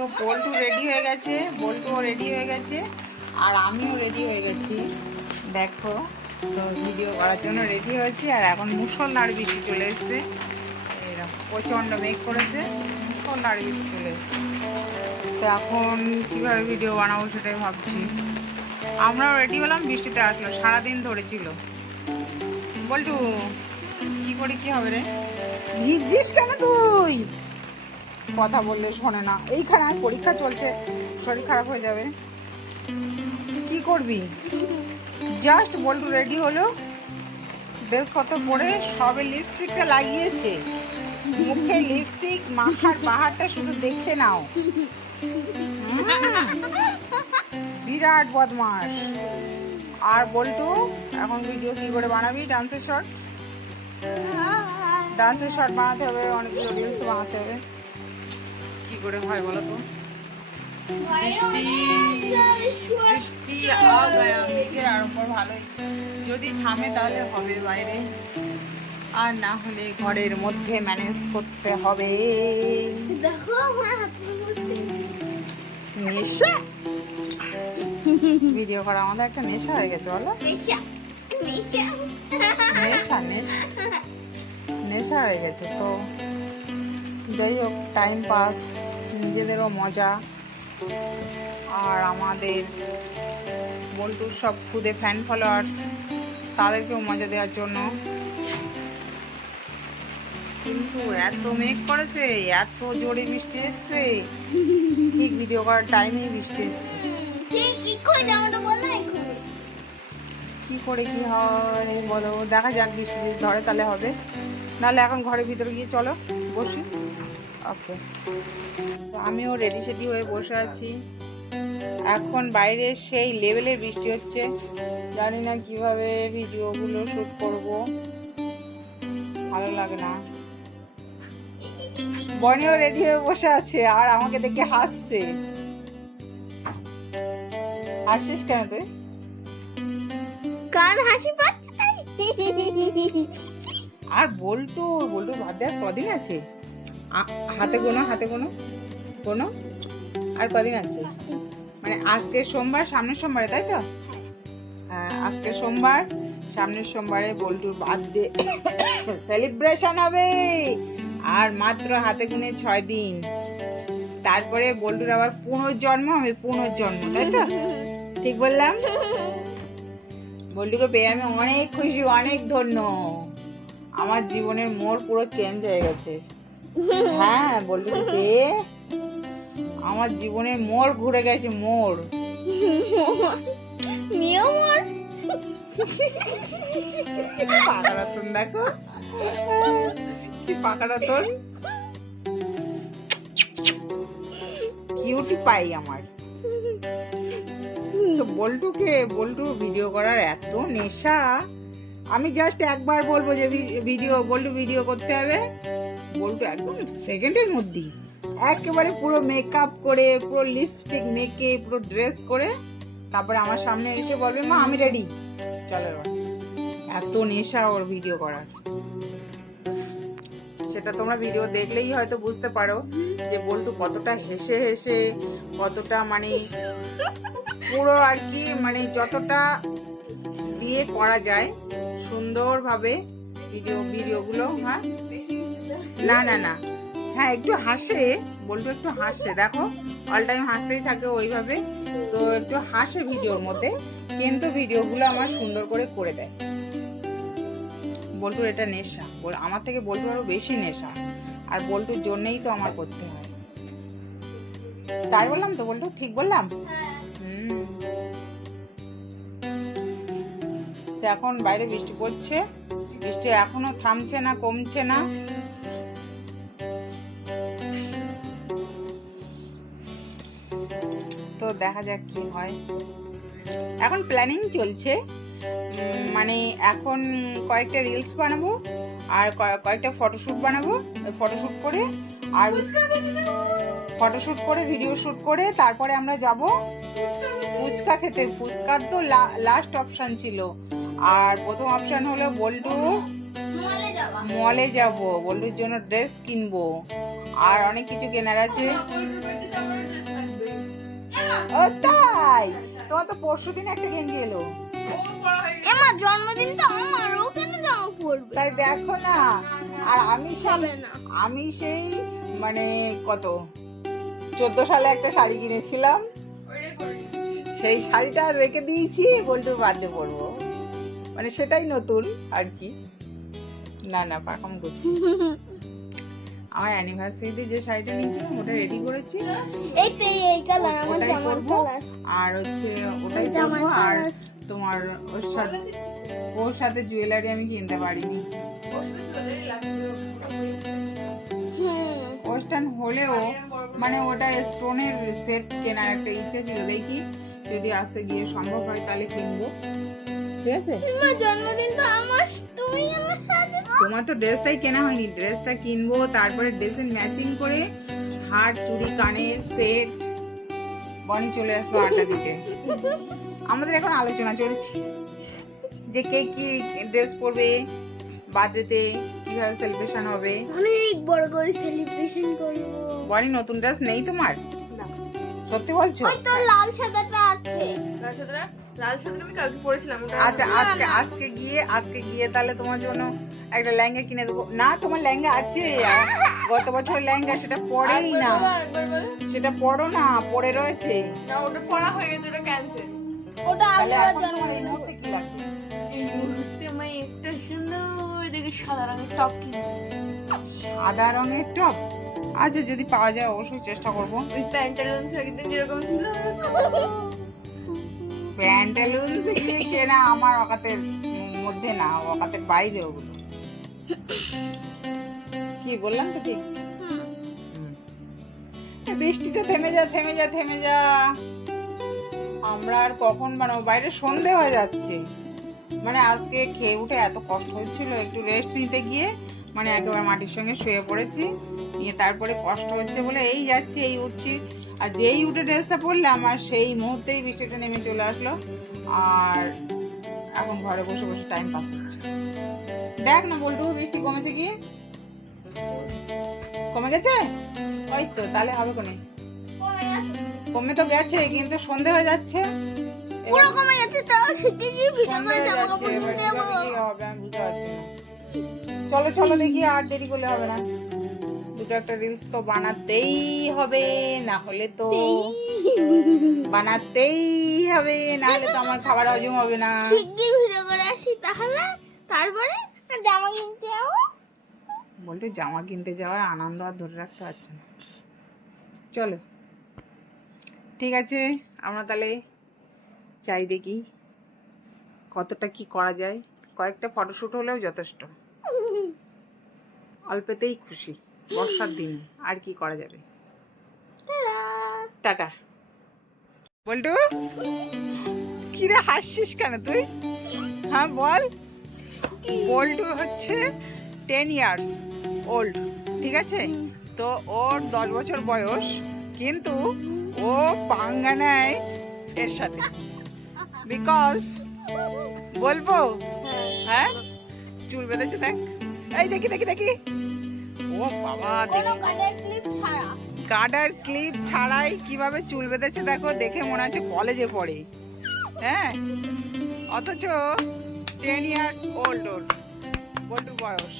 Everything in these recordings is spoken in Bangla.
তো বল্টু রেডি হয়ে গেছে, বল্টুও রেডি হয়ে গেছে, আর আমিও রেডি হয়ে গেছি। দেখো, তো ভিডিও করার জন্য রেডি হয়েছি, আর এখন মুসলধার বৃষ্টি চলে এসছে। প্রচণ্ড মেঘ করেছে মুসলধার বৃষ্টি চলে এসছে। তো এখন কীভাবে ভিডিও বানাবো সেটাই ভাবছি। আমরাও রেডি হলাম, বৃষ্টিটা আসলো, সারাদিন ধরেছিল বল্টু, কি করে কি হবে রে? ভিজছিস কেন তুই? কথা বললে শোনে না। এইখানে আর পরীক্ষা চলছে। শরীর খারাপ হয়ে যাবে। কি করবি? জাস্ট বল্টু রেডি হলো। ড্রেসপত্র পরে সবে লিপস্টিকটা লাগিয়েছে। মুখে লিপস্টিক মাথার বাহারটা শুধু দেখে নাও। বিরাট বদমাস আর বল্টু, এখন ভিডিও কি করে বানাবি? ডান্সের শট ডান্সের শট বানাতে হবে, অনেকগুলো রিলস বানাতে হবে। করে হয় বলো তো? বৃষ্টি মেঘের আর ভালোই। যদি থামে তাহলে হবে বাইরে। আর না হলে ঘরের মধ্যে ম্যানেজ করতে হবে। দেখো নেশা? ভিডিও করা আমাদের একটা নেশা হয়ে গেছে বলো। নেশা নেশা। নেশা হয়ে গেছে তো। যাই হোক টাইম পাস নিজেদেরও মজা আর আমাদের বল্টুর সব খুদে ফ্যান ফলোয়ার্স তাদেরকেও মজা দেওয়ার জন্য। কিন্তু এত মেঘ করেছে এত জোরে বৃষ্টি এসছে। ঠিক ভিডিও করার টাইমেই বৃষ্টি এসছে। কি করে কি হয় বলো। দেখা যাক বৃষ্টি ধরে তাহলে হবে। নাহলে এখন ঘরের ভিতরে গিয়ে চলো বসি। ওকে। আমিও রেডি সেডি হয়ে বসে আছি। এখন বাইরে সেই লেভেলের বৃষ্টি হচ্ছে। জানি না কীভাবে ভিডিওগুলো শ্যুট করব। ভালো লাগে না। বনেও রেডি হয়ে বসে আছে আর আমাকে দেখে হাসছে। হাসিস কেন তুই? কান হাসি পাচ্ছে? আর বল্টুর বার্থডে আর কদিন আছে? হাতে গোনো হাতে গোনো গোনো। আর কদিন আছে? মানে আজকে সোমবার, সামনের সোমবারে, তাই তো? হ্যাঁ আজকে সোমবার, সামনের সোমবারে বল্টুর বার্থডে সেলিব্রেশন হবে। আর মাত্র হাতে গুনে ছয় দিন। তারপরে বল্টুর আবার পুনর্জন্ম হবে, পুনর্জন্ম, তাই তো? ঠিক বললাম? বল্টুকে পেয়ে আমি অনেক খুশি, অনেক ধন্য। আমার জীবনের মোড় পুরো চেঞ্জ হয়ে গেছে। হ্যাঁ বল্টুকে কে? আমার জীবনে মোড় ঘুরে গেছে মোড় মিও মোর? পাকা রতন দেখো। কি পাকা রতন কিউটি পাই আমার। তো বল্টুকে বল্টু ভিডিও করার এত নেশা। আমি জাস্ট একবার বলব যে ভিডিও বল্টু ভিডিও করতে হবে। বল্টু একদম সেকেন্ডের মধ্যেই। একেবারে পুরো মেকআপ করে, পুরো লিপস্টিক মেকে পুরো ড্রেস করে, তারপরে আমার সামনে এসে বলবে, মা, আমি রেডি চলো। এত নেশা ওর ভিডিও করার। সেটা তোমরা ভিডিও দেখলেই হয়তো বুঝতে পারো যে বল্টু কতটা হেসে হেসে, কতটা মানে পুরো আর কি মানে যতটা দিয়ে করা যায় সুন্দরভাবে ভিডিও ভিডিওগুলো হ্যাঁ? না না না। হ্যাঁ একটু হাসে, বল্টু একটু হাসে। দেখো অল টাইম হাসতেই থাকে ওইভাবে। তো একটু হাসে ভিডিওর মধ্যে, কিন্তু ভিডিওগুলো আমার সুন্দর করে করে দেয়। বল্টুর এটা নেশা। আমার থেকে বল্টু আরও বেশি নেশা। আর বল্টুর জন্যই তো আমার করতে হয়। তাই বললাম তো, বল্টু? ঠিক বললাম? এখন বাইরে বৃষ্টি পড়ছে। বৃষ্টি এখনও থামছে না, কমছে না। দেখা যাক কি হয়। এখন প্ল্যানিং চলছে। মানে এখন কয়েকটা রিলস বানাবো আর কয়- কয়েকটা ফটোশ্যুট বানাবো। ফটোশ্যুট করে আর ফটোশ্যুট করে ভিডিও শ্যুট করে, তারপরে আমরা যাব ফুচকা খেতে। ফুচকার তো লাস্ট অপশান ছিল। আর প্রথম অপশান হলো বল্টু মলে যাব। বল্টুর জন্য ড্রেস কিনবো। আর অনেক কিছু কেনার আছে। ও তাই? তোমার তো পরশু দিন একটা গেঞ্জি এলো। এমা জন্মদিন তো আমার ও কেন জামা পরবে? তাই দেখো না আর আমি সেই আমি সেই মানে কত? চোদ্দ সালে একটা শাড়ি কিনেছিলাম। সেই শাড়িটা রেখে দিয়েছি বল্টুর বার্থডে পরবো। মানে সেটাই নতুন আর কি। না না পাকাম করছি। আমার অ্যানিভার্সারিতে যে শাড়িটা নিয়েছিলাম ওটা রেডি করেছি। এই তো এই- কালার আমার ওটাই জামার কালার আর হচ্ছে ওটাই জামার পরবো আর তোমার ওর সাথে ওর সাথে জুয়েলারি আমি কিনতে পারিনি। হুম ওয়েস্টার্ন হলেও মানে ওটা স্টোনের সেট কেনার একটা ইচ্ছা ছিল। দেখি যদি আজকে গিয়ে সম্ভব হয় তাহলে কিনবো। ঠিক আছে? তোমার জন্মদিন তো আমার তুমি আমার সাথে তোমার তো ড্রেসটাই কেনা হয়নি। ড্রেসটা কিনবো তারপরে ড্রেসের ম্যাচিং করে হার চুড়ি কানের সেট বনি চলে আসলো আড্ডা দিতে। আমাদের এখন আলোচনা চলছে। যে কে কি ড্রেস পরবে বার্থডেতে কীভাবে সেলিব্রেশন হবে। অনেক বড় করে সেলিব্রেশন করব। বনি নতুন ড্রেস নেই তোমার? না। সত্যি বলছো? ওই তো লাল সাদাটা আছে। লাল সাদাটা? লাল সাদাটা আমি কালকে পরেছিলাম আচ্ছা আজকে আজকে গিয়ে আজকে গিয়ে তাহলে তোমার জন্য একটা লেহেঙ্গা কিনে দেবো। না তোমার লেহেঙ্গা আছে। গত বছর লেহেঙ্গা সেটা পরেই না। সেটা পড়ো না পড়ে রয়েছে। না ওটা পড়া হয়ে গেছে ওটা ক্যান্সেল ওটা তাহলে এখন তোমার এই মুহূর্তে কি লাগবে? এই মুহূর্তে আমি একটা সুন্দর দেখে সাদা রঙের টপ কিনবো সাদা রঙের টপ? আচ্ছা যদি পাওয়া যায় অবশ্যই চেষ্টা করব। ওই যেরকম ছিল প্যান্টালুন্স গিয়ে কেনা আমার অকাতের মধ্যে না, অকাতের বাইরে ওগুলো। কি বললাম তো ঠিক? বৃষ্টিটা থেমে যা থেমে যা থেমে যা। আমরা আর কখন বানাবো বাইরে সন্ধে হয়ে যাচ্ছে। মানে আজকে খেয়ে উঠে এত কষ্ট হচ্ছিল, একটু রেস্ট নিতে গিয়ে মানে একেবারে মাটির সঙ্গে শুয়ে পড়েছি। নিয়ে তারপরে কষ্ট হচ্ছে বলে এই যাচ্ছি, এই উঠছি। আর যেই উঠে ড্রেসটা পরলাম আর সেই মুহূর্তেই বৃষ্টিটা নেমে চলে আসলো। আর এখন ঘরে বসে বসে টাইম পাস হচ্ছে দেখ না বলতো বৃষ্টি কমেছে কি? কমে গেছে? ওই তো তাহলে হবে কোনে? কমে তো গেছে কিন্তু সন্ধে হয়ে যাচ্ছে। পুরো কমে গেছে তো শিগগিরই ভিডিও সন্ধে করে জামা যাচ্ছে কাপড় এবার কিনে দেবো হবে আমি বুঝতে পারছি না। চলো চলো দেখি আর দেরি করলে হবে না। দুটো একটা রিলস তো বানাতেই হবে না হলে তো বানাতেই হবে না হলে তো আমার খাবার হজম হবে না। শিগগির ভিডিও করে আসি তাহলে তারপরে জামা কিনতে যাব। বলতে জামা কিনতে যাওয়ার আনন্দ আর ধরে রাখতে পারছে না। চলো ঠিক আছে আমরা তাহলে চাই দেখি কতটা কি করা যায়। কয়েকটা ফটোশ্যুট হলেও যথেষ্ট। অল্পেতেই খুশি। বর্ষার দিনে আর কি করা যাবে? টাটা। বল্টু কিরে হাসছিস কেন তুই? হ্যাঁ বল। বল্টু হচ্ছে টেন ইয়ার্স ওল্ড ঠিক আছে? তো ওর দশ বছর বয়স কিন্তু ও পাঙ্গা নেয় এর সাথে। বিকজ বলব? হ্যাঁ? চুল বেঁধেছে দেখ। এই দেখি দেখি দেখি। ও বাবা কাটার ক্লিপ ছাড়াই কীভাবে চুল বেঁধেছে দেখো দেখে মনে হচ্ছে কলেজে পড়ে। হ্যাঁ? অথচ টেন ইয়ার্স ওল্ড ওর বল্টুর বয়স।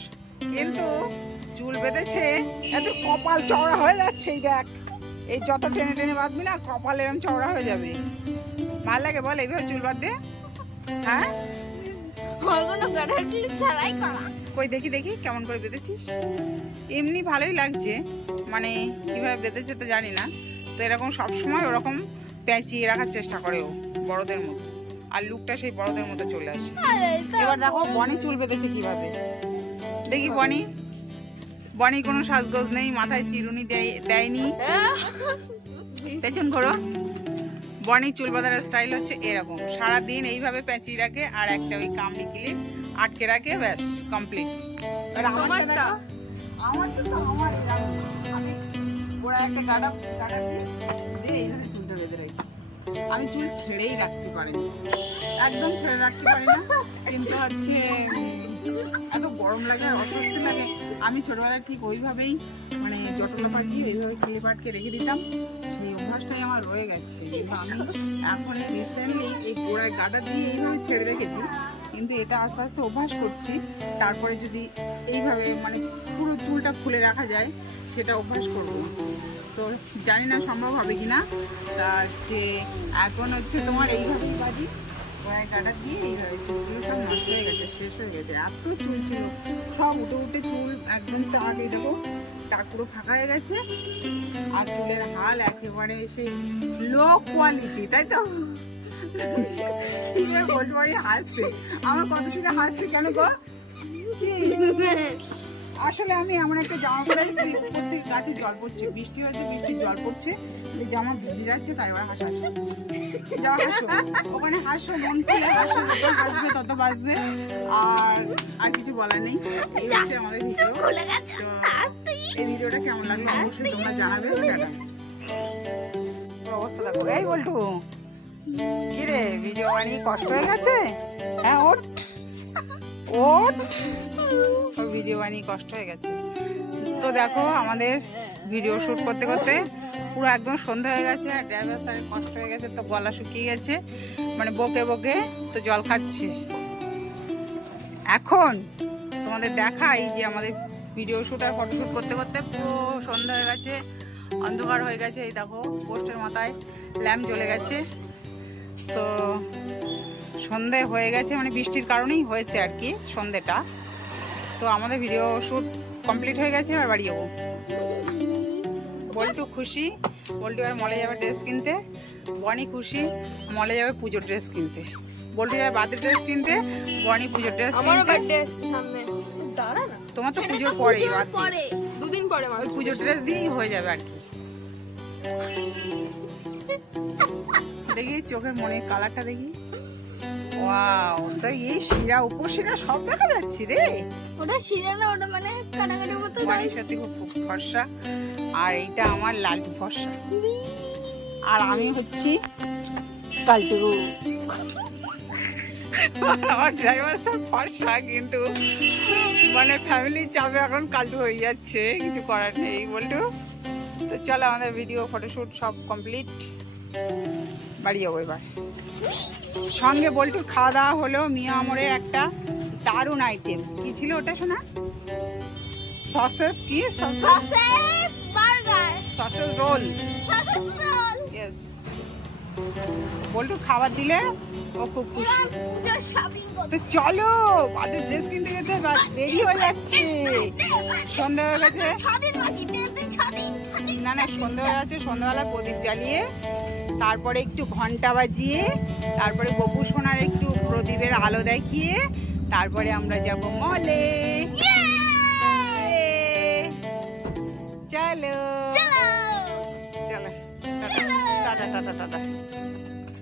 কিন্তু চুল বেঁধেছে এত কপাল চওড়া হয়ে যাচ্ছে এই দেখ। এই যত টেনে টেনে বাঁধবি না কপাল এরম চওড়া হয়ে যাবে। ভালো লাগে বল এইভাবে চুল বাঁধতে? হ্যাঁ? ছাড়াই করা। কই দেখি দেখি কেমন করে বেঁধেছিস। এমনি ভালোই লাগছে মানে কীভাবে বেঁধেছে তো জানি না। তো এরকম সব সময় ওরকম প্যাঁচিয়ে রাখার চেষ্টা করে ও বড়দের মতো। আর লুকটা সেই বড়দের মতো চলে আসে। এবার দেখো বনি চুল বেঁধেছে কীভাবে। দেখি বনি। বনি কোনো সাজগোজ নেই মাথায় চিরুনি দেয়- দেয়নি। পেছন ঘোরো। বনি চুল বাঁধার স্টাইল হচ্ছে এরকম। সারাদিন এইভাবে প্যাঁচিয়ে রাখে আর একটা ওই কামড়ি ক্লিপ আটকে রাখে ব্যাস কমপ্লিট তোমারটা? আমারটা তো আমার আমি ওরা একটা গাডা গাডা দিয়ে দিয়ে এইভাবে চুলটা বেঁধে রাখি। আমি চুল ছেড়েই রাখতে পারি একদম ছেড়ে রাখতে পারি না। কিন্তু হচ্ছে এত গরম লাগে আর অস্বস্তি লাগে। আমি ছোটবেলায় ঠিক ওইভাবেই মানে জটলা পাকিয়ে ওইভাবে খেলে পাটকে রেখে দিতাম। সেই অভ্যাসটাই আমার রয়ে গেছে। আমি এখন রিসেন্টলি এই গোড়ায় গাটা দিয়ে এইভাবে ছেড়ে রেখেছি। কিন্তু এটা আস্তে আস্তে অভ্যাস করছি। তারপরে যদি এইভাবে মানে পুরো চুলটা খুলে রাখা যায়, সেটা অভ্যাস করব। তো জানি না সম্ভব হবে কি না তা যে এখন হচ্ছে তোমার এইভাবে বাজি গোড়ায় গাটা দিয়ে এইভাবে সব নষ্ট হয়ে গেছে, শেষ হয়ে গেছে। এত চুল ছিল। সব উঠে উঠে চুল একদম টাক, এই দেখো, টাক পুরো ফাঁকা হয়ে গেছে। আর চুলের হাল একেবারে সেই লো কোয়ালিটি তাই তো? কি করে বলতে পারি হাসছে। আমার শুনে হাসছে কেন গো? আসলে আমি এমন একটা জামা পরেছি উপর থেকে গাছে জল পড়ছে। বৃষ্টি হয়েছে বৃষ্টির জল পড়ছে। জামা ভিজে যাচ্ছে তাই এবার হাসা ওখানে হাসো মন খুলে হাসো যত হাসবে তত বাঁচবে। আর আর কিছু বলার নেই। এই হচ্ছে আমাদের ভিডিও এই ভিডিওটা কেমন লাগল? অবশ্যই তোমরা জানাবে অবস্থা দেখো। এই বল্টু। কি ভিডিও বানিয়ে কষ্ট হয়ে গেছে? হ্যাঁ ওট ওট ওর ভিডিও বানিয়ে কষ্ট হয়ে গেছে। তো দেখো, আমাদের ভিডিও শ্যুট করতে করতে পুরো একদম সন্ধ্যা হয়ে গেছে, আর ড্রাইভার স্যারের কষ্ট হয়ে গেছে, তো গলা শুকিয়ে গেছে। মানে বকে বকে তো জল খাচ্ছে। এখন তোমাদের দেখাই যে আমাদের ভিডিও শ্যুট আর ফটো ফটোশ্যুট করতে করতে পুরো সন্ধ্যা হয়ে গেছে, অন্ধকার হয়ে গেছে। এই দেখো পোস্টের মাথায় ল্যাম্প জ্বলে গেছে। তো সন্ধে হয়ে গেছে মানে বৃষ্টির কারণেই হয়েছে আর কি সন্ধেটা। তো আমাদের ভিডিও শ্যুট কমপ্লিট হয়ে গেছে আর বাড়ি যাব। বল্টু খুশি বল্টু আর মলে যাবে ড্রেস কিনতে। বনি খুশি মলে যাবে পুজোর ড্রেস কিনতে। বল্টু যাবে বাদের ড্রেস কিনতে বনি পুজোর ড্রেস কিনতে। তোমার তো পুজো পুজোর পরে। দুদিন পরে পুজোর ড্রেস দিয়েই হয়ে যাবে আর কি। দেখি চোখের মনের কালারটা দেখি। ওয়াও তো এই শিরা উপশিরা সব দেখা যাচ্ছে রে। ওটা শিরা না ওটা মানে কানাকানির মতো মানে সত্যি খুব ফর্সা। আর এইটা আমার লালটু ফর্সা। আর আমি হচ্ছি কালটু আমার ড্রাইভার সব ফর্সা কিন্তু। মানে ফ্যামিলির চাপে এখন কালটু হয়ে যাচ্ছে কিছু করার নেই বলটু। তো চলো আমাদের ভিডিও ফটোশ্যুট সব কমপ্লিট বাড়ি যাব এবার। সঙ্গে বল্টুর খাওয়া দাওয়া হলো মিয়া আমরের একটা দারুণ আইটেম কি ছিল ওটা শোনা? সসেস কি? Sausage burger sausage roll sausage roll বল্টু খাবার দিলে ও খুব খুশি। তো চলো বাদের ড্রেস কিনতে যেতে দেরি হয়ে যাচ্ছে। সন্ধ্যা হয়ে গেছে। না না সন্ধ্যা হয়ে যাচ্ছে সন্ধ্যাবেলা প্রদীপ জ্বালিয়ে তারপরে একটু ঘণ্টা বাজিয়ে তারপরে গপু সোনার একটু প্রদীপের আলো দেখিয়ে তারপরে আমরা যাব মলে। চলো। চলো। চলো। Tata tata tata tata.